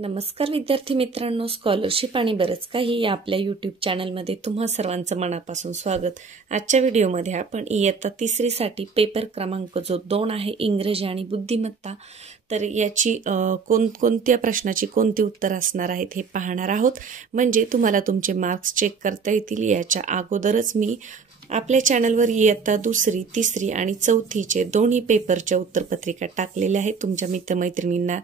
नमस्कार विद्यार्थी मित्रांनो, स्कॉलरशिप आणि बरंच काही या आपल्या यूट्यूब चॅनलमध्ये तुम्हा सर्वांचं मनापासून स्वागत। आजच्या व्हिडिओमध्ये आपण इयत्ता तिसरीसाठी पेपर क्रमांक जो 2 आहे इंग्रजी आणि बुद्धिमत्ता, तर याची कोणत्या प्रश्नाची कोणती उत्तर असणार आहेत हे पाहणार आहोत। म्हणजे तुम्हाला तुमचे मार्क्स चेक करता येतील। याच्या अगोदरच मी आपल्या चॅनलवर इयत्ता दुसरी, तिसरी आणि चौथीचे दोन्ही पेपरच्या उत्तरपत्रिका टाकलेल्या आहेत। तुमच्या मित्रमैत्रिणींना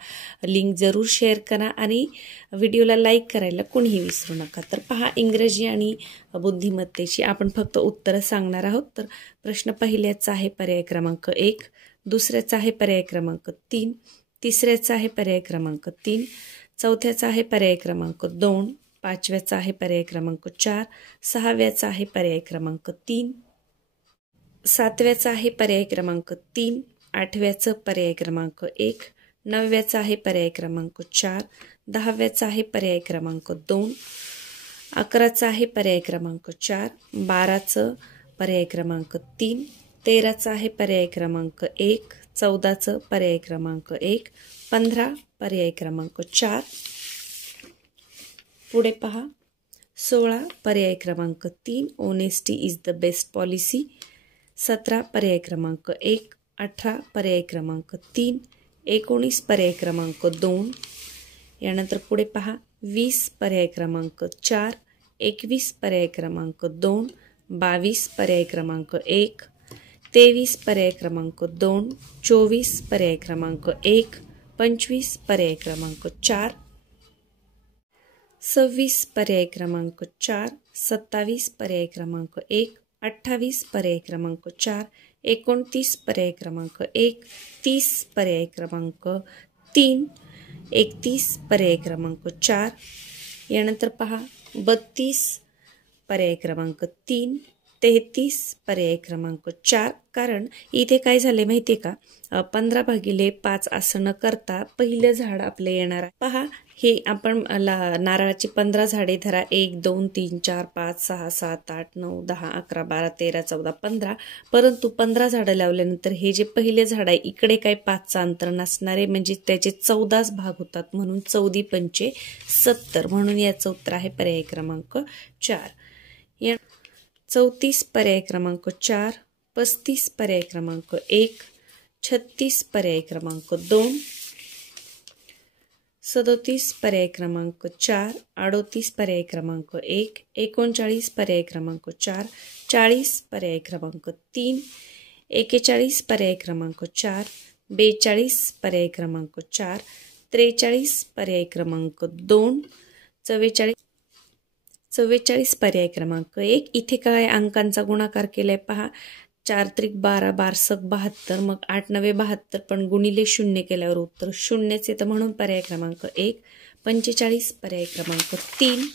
लिंक जरूर शेअर करा आणि व्हिडिओला लाईक करायला कोणीही विसरू नका। तर पहा, इंग्रजी आणि बुद्धिमत्तेची आपण फक्त उत्तर सांगणार आहोत। तर प्रश्न पहिल्याचा आहे पर्याय क्रमांक 1, दुसऱ्याचा आहे पर्याय क्रमांक 3, तिसऱ्याचा आहे पर्याय क्रमांक 3, चौथ्याचा आहे पर्याय क्रमांक 2, पाचव्याचा आहे पर्याय क्रमांक 4, सहाव्याचा आहे पर्याय क्रमांक 3, सातव्याचा आहे पर्याय क्रमांक 3, आठव्याचा पर्याय क्रमांक 1, नवव्याचा आहे पर्याय क्रमांक 4, दहाव्याचा आहे पर्याय क्रमांक 2, अकराचा आहे पर्याय क्रमांक 4, 12चं पर्याय क्रमांक 3, 13चा आहे पर्याय क्रमांक 1, 14चं पर्याय क्रमांक 1, 15 पर्याय क्रमांक 4, पुढे पहा 16 पर्याय क्रमांक 3, honesty is the best policy, 17 पर्याय क्रमांक 1, 18 पर्याय क्रमांक 3, 19 पर्याय क्रमांक 2, यानंतर पुढे पहा 20 पर्याय क्रमांक 4, 21 पर्याय क्रमांक 2, 22 पर्याय क्रमांक 1, 23 पर्याय क्रमांक 2, 24 पर्याय क्रमांक 1, 25 पर्याय क्रमांक 4, 26 पर्याय क्रमांक 4, 27 पर्याय क्रमांक 1, 28 पर्याय क्रमांक 4, 29 पर्याय क्रमांक 1, 30 पर्याय क्रमांक 3, 31 पर्याय क्रमांक 4, यानंतर पहा 32 पर्याय क्रमांक 3, 33 पर्याय क्रमांक 4। कारण इथे काय झाले माहितीये का, 15/5 असं न करता पहिलं झाड आपले येणार आहे। पहा, हे आपण नारळाची 15 झाडे धरा, 1 2 3 4 5 6 7 8 9 10 11 12 13 14 15, परंतु 15 झाडं लावल्यानंतर हे जे पहिले झाड आहे इकडे काही 5चं अंतर नसणार आहे, म्हणजे त्याचे 14 भाग होतात, म्हणून 14 पंचे 70, म्हणून याचं उत्तर आहे पर्याय क्रमांक 4। 34 पर्याय क्रमांक 4, 35 पर्याय क्रमांक 1, 36 पर्याय क्रमांक 2, 37 पर्याय क्रमांक 4, 38 पर्याय क्रमांक 1, 39 पर्याय क्रमांक 4, 40 पर्याय क्रमांक 3, 41 पर्याय क्रमांक 4, 42 पर्याय क्रमांक 4, 43 पर्याय क्रमांक 2, 44 पर्याय क्रमांक 1। इथे काय अंकांचा गुणाकार केलाय पहा, 4 त्रिक 12, 12 72, मग 8 9 72, पण गुणिले 0 केल्यावर उत्तर 0च येतं, म्हणून पर्याय क्रमांक 1। 45 पर्याय क्रमांक 3,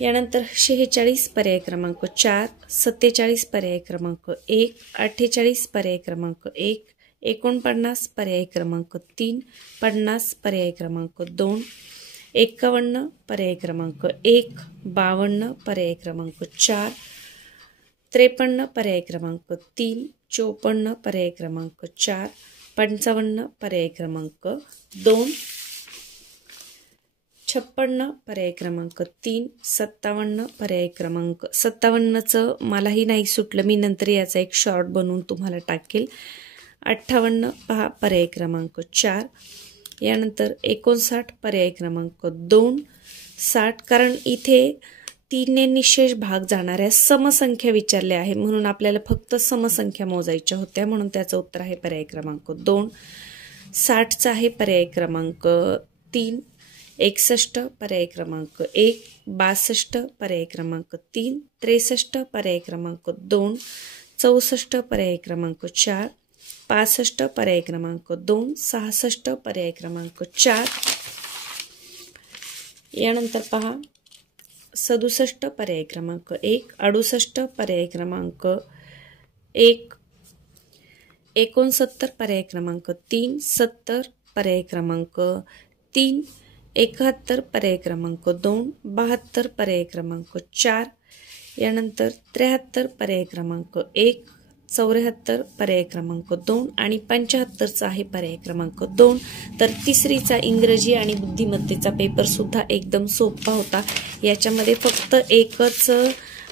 यानंतर 46 पर्याय क्रमांक 4, 47 पर्याय क्रमांक 1, 48 पर्याय क्रमांक 1, 49 पर्याय क्रमांक 3, 50 पर्याय क्रमांक 2, 51 पर्याय क्रमांक 1, 52 पर्याय क्रमांक 4, 53 पर्याय क्रमांक 3, 54 पर्याय क्रमांक 4, 55 पर्याय क्रमांक 2, 56 पर्याय क्रमांक 3, 57 पर्याय क्रमांक 57चं मलाही नाही सुटलं, मी नंतर याचा एक शॉर्ट बनवून तुम्हाला टाकेल। 58 पहा पर्याय क्रमांक 4, यानंतर 59 पर्याय क्रमांक 2, 60, कारण इथे 3 ने निशेष भाग जाणाऱ्या समसंख्या विचारल्या आहे, म्हणून आपल्याला फक्त समसंख्या मोजायच्या होत्या, म्हणून त्याचं उत्तर आहे पर्याय क्रमांक 2। 60चा आहे पर्याय क्रमांक 3, 61 पर्याय क्रमांक 1, 62 पर्याय क्रमांक 3, 63 पर्याय क्रमांक 2, 64 पर्याय क्रमांक 4, 65 पर्याय क्रमांक 2, 66 पर्याय क्रमांक 4, यानंतर पहा 67 पर्याय क्रमांक 1, 68 पर्याय क्रमांक 1, 69 पर्याय क्रमांक 3, 70 पर्याय क्रमांक 3, 71 पर्याय क्रमांक 2, 72 पर्याय क्रमांक 4, यानंतर 73 पर्याय क्रमांक 1, 74 पर्याय क्रमांक 2 आणि 75चा आहे पर्याय क्रमांक 2. तर तिसरीचा इंग्रजी आणि बुद्धिमत्तेचा पेपर सुद्धा एकदम सोपा होता. याच्यामध्ये फक्त एकच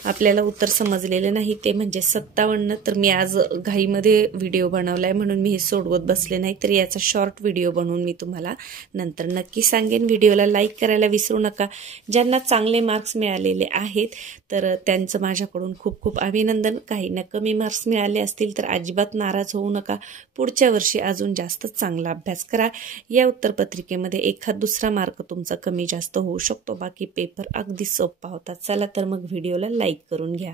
आपल्याला उत्तर समजलेलं नाही, ते म्हणजे 57. तर मी आज घाईमध्ये व्हिडिओ बनवलाय म्हणून मी हे सोडवत बसले नाही, तर याचा शॉर्ट व्हिडिओ बनवून मी तुम्हाला नंतर नक्की सांगेन. व्हिडिओला लाईक करायला विसरू नका. ज्यांना चांगले मार्क्स मिळालेले आहेत तर त्यांचं माझ्याकडून खूप खूप अभिनंदन. काहींना कमी मार्क्स मिळाले असतील तर अजिबात नाराज होऊ नका. पुढच्या वर्षी अजून जास्त चांगला अभ्यास करा. या उत्तरपत्रिकेमध्ये एखाद दुसरा मार्क तुमचा कमी जास्त होऊ शकतो, बाकी पेपर अगदी सोपा होता. चला तर मग व्हिडिओला लाईक करून घ्या.